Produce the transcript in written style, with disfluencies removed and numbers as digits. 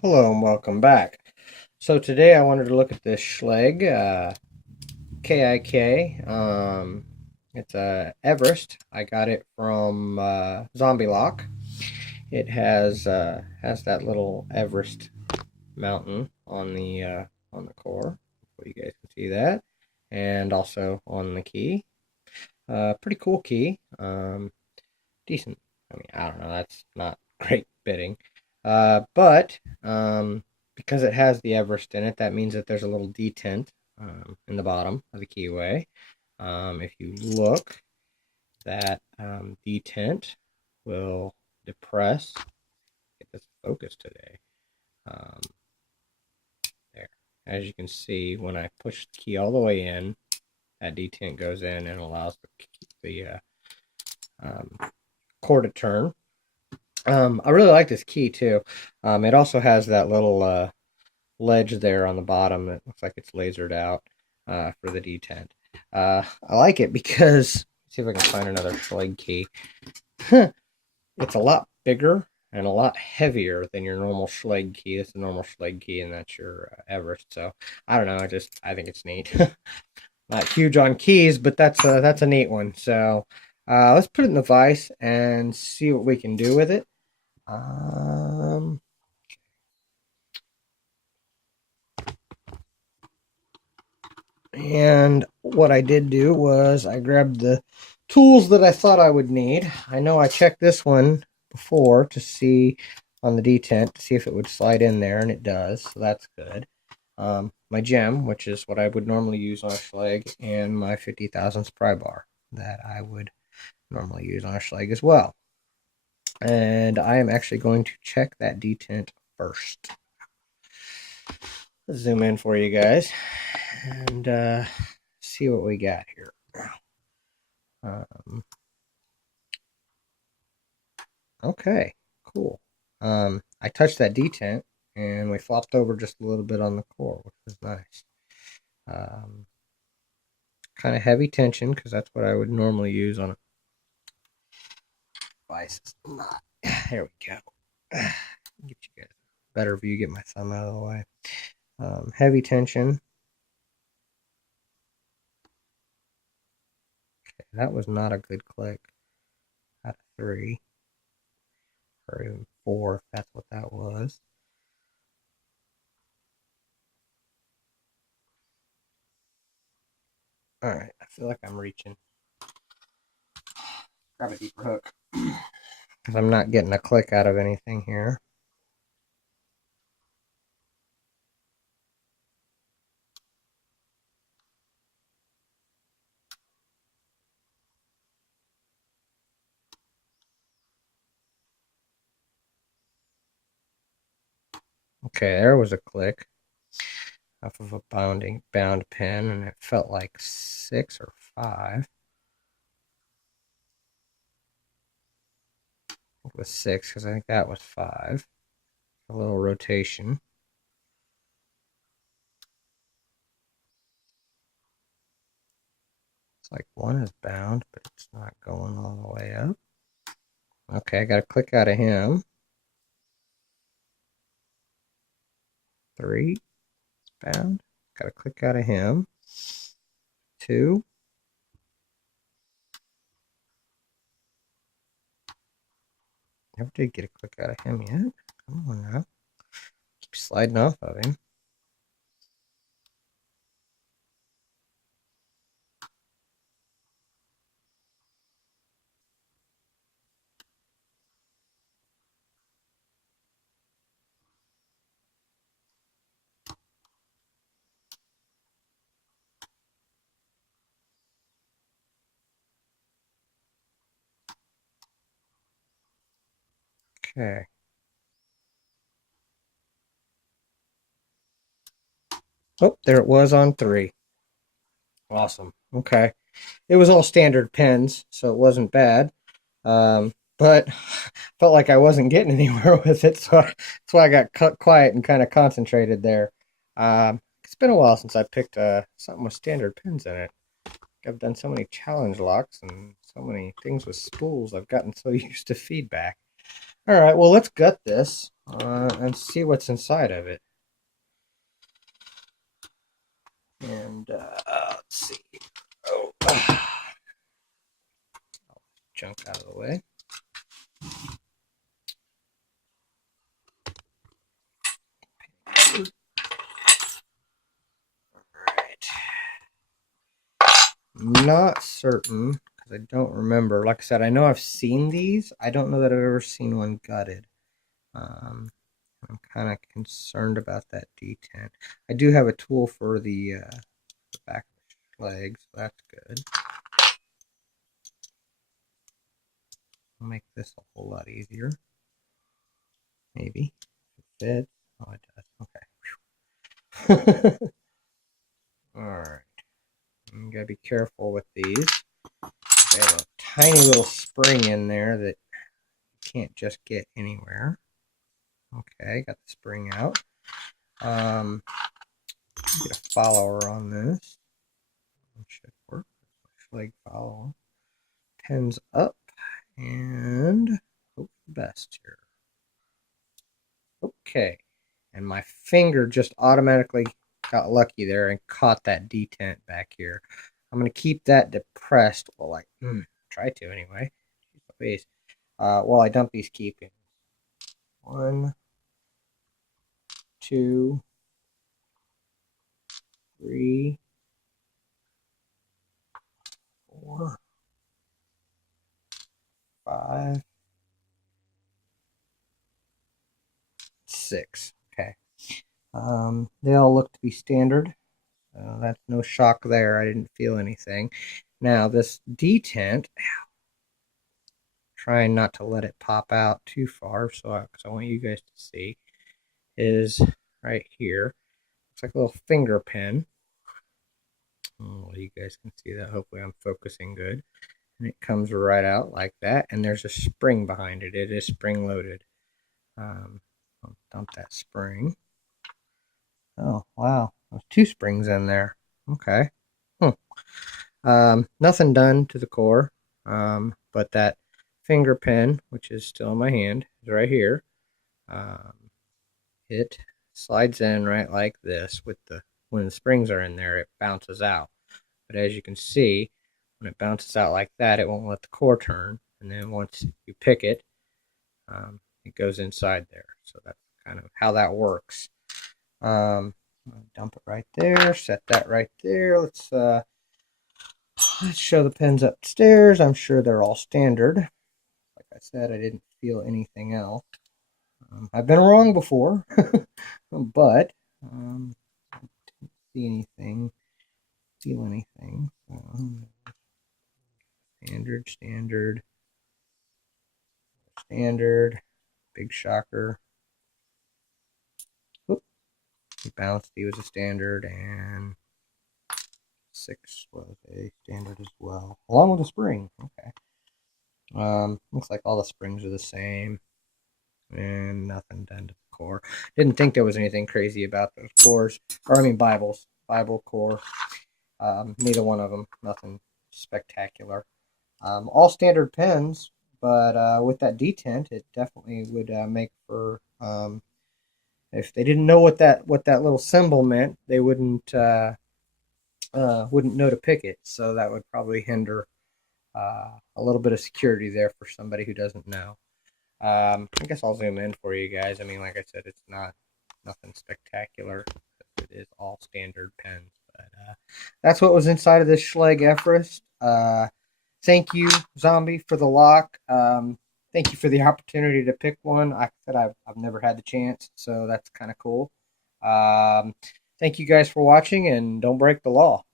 Hello and welcome back. So today I wanted to look at this Schlage KIK. It's a Everest. I got it from Zombie Lock. It has that little Everest mountain on the core. Hopefully you guys can see that, and also on the key. Pretty cool key. Decent. I mean, I don't know. That's not great bidding. But because it has the Everest in it, that means that there's a little detent in the bottom of the keyway. If you look, that detent will depress. Get this focus today. Um, there. As you can see, when I push the key all the way in, that detent goes in and allows the core to turn. I really like this key too. It also has that little ledge there on the bottom that looks like it's lasered out for the detent. I like it because, see if I can find another Schlage key. It's a lot bigger and a lot heavier than your normal Schlage key. It's a normal Schlage key, and that's your Everest. So I don't know. I think it's neat. Not huge on keys, but that's a neat one. So let's put it in the vise and see what we can do with it. Um, and what I did do was I grabbed the tools that I thought I would need. I know I checked this one before to see on the detent to see if it would slide in there, and it does, so that's good. My gem, which is what I would normally use on a Schlage, and my 50 thousandths pry bar that I would normally use on a Schlage as well. And I am actually going to check that detent first. Let's zoom in for you guys and see what we got here. Um, okay, cool. I touched that detent and we flopped over just a little bit on the core, which was nice. Um, kind of heavy tension because that's what I would normally use on a device. There we go. Get you guys a better view, get my thumb out of the way. Heavy tension. Okay, that was not a good click. Out of 3, or even 4, if that's what that was. All right, I feel like I'm reaching. Grab a deeper hook because I'm not getting a click out of anything here. Okay, there was a click off of a bound pin, and it felt like 6 or 5. It was 6 because I think that was 5. A little rotation. It's like 1 is bound, but it's not going all the way up. Okay, I got a click out of him. 3, it's bound. Got a click out of him. 2. Never did get a click out of him yet. Come on now. Keep sliding off of him. Okay. Oh, there it was on 3. Awesome. Okay. It was all standard pins, so it wasn't bad. But felt like I wasn't getting anywhere with it, so that's why I got quiet and kind of concentrated there. It's been a while since I picked something with standard pins in it. I've done so many challenge locks and so many things with spools, I've gotten so used to feedback. All right, well, let's gut this and see what's inside of it. And let's see. Oh, junk out of the way. Not certain because I don't remember. Like I said, I know I've seen these. I don't know that I've ever seen one gutted. Um, I'm kind of concerned about that detent. I do have a tool for the back of the legs, so that's good. I'll make this a whole lot easier. Maybe. If it fits. Oh, it does. Okay. Alright. You gotta be careful with these. They have a tiny little spring in there that you can't just get anywhere. Okay, got the spring out. Get a follower on this. It should work. Schlage follower. Pins up and hope for the best here. Okay, and my finger just automatically got lucky there and caught that detent back here. I'm going to keep that depressed while I try to anyway. While I dump these key pins. 1, 2, 3, 4, 5, 6. Okay. They all look to be standard. That's no shock there. I didn't feel anything. Now this detent, trying not to let it pop out too far, because I want you guys to see, is right here. It's like a little finger pin. Oh, you guys can see that. Hopefully I'm focusing good. And it comes right out like that. And there's a spring behind it. It is spring loaded. I'll dump that spring. Oh, wow. There's 2 springs in there. Okay. Nothing done to the core. But that finger pin, which is still in my hand, is right here. It slides in right like this when the springs are in there, it bounces out. But as you can see, when it bounces out like that, it won't let the core turn. And then once you pick it, it goes inside there. So that's kind of how that works. Dump it right there, set that right there. Let's show the pins upstairs. I'm sure they're all standard. Like I said, I didn't feel anything else. I've been wrong before, but I didn't see anything, feel anything. Standard, big shocker. Oop, he bounced, he was a standard, and 6 was a standard as well, along with a spring. Okay. Looks like all the springs are the same, and nothing done to the core. Didn't think there was anything crazy about those cores, or I mean Bible core. Neither one of them, nothing spectacular. All standard pins, but with that detent, it definitely would make for. If they didn't know what that little symbol meant, they wouldn't know to pick it. So that would probably hinder a little bit of security there for somebody who doesn't know. I guess I'll zoom in for you guys. I mean, like I said, it's nothing spectacular. It is all standard pens. But that's what was inside of this Schlage Everest. Thank you, Zombie, for the lock. Thank you for the opportunity to pick one. Like I said, I've never had the chance, so that's kind of cool. Thank you guys for watching, and don't break the law.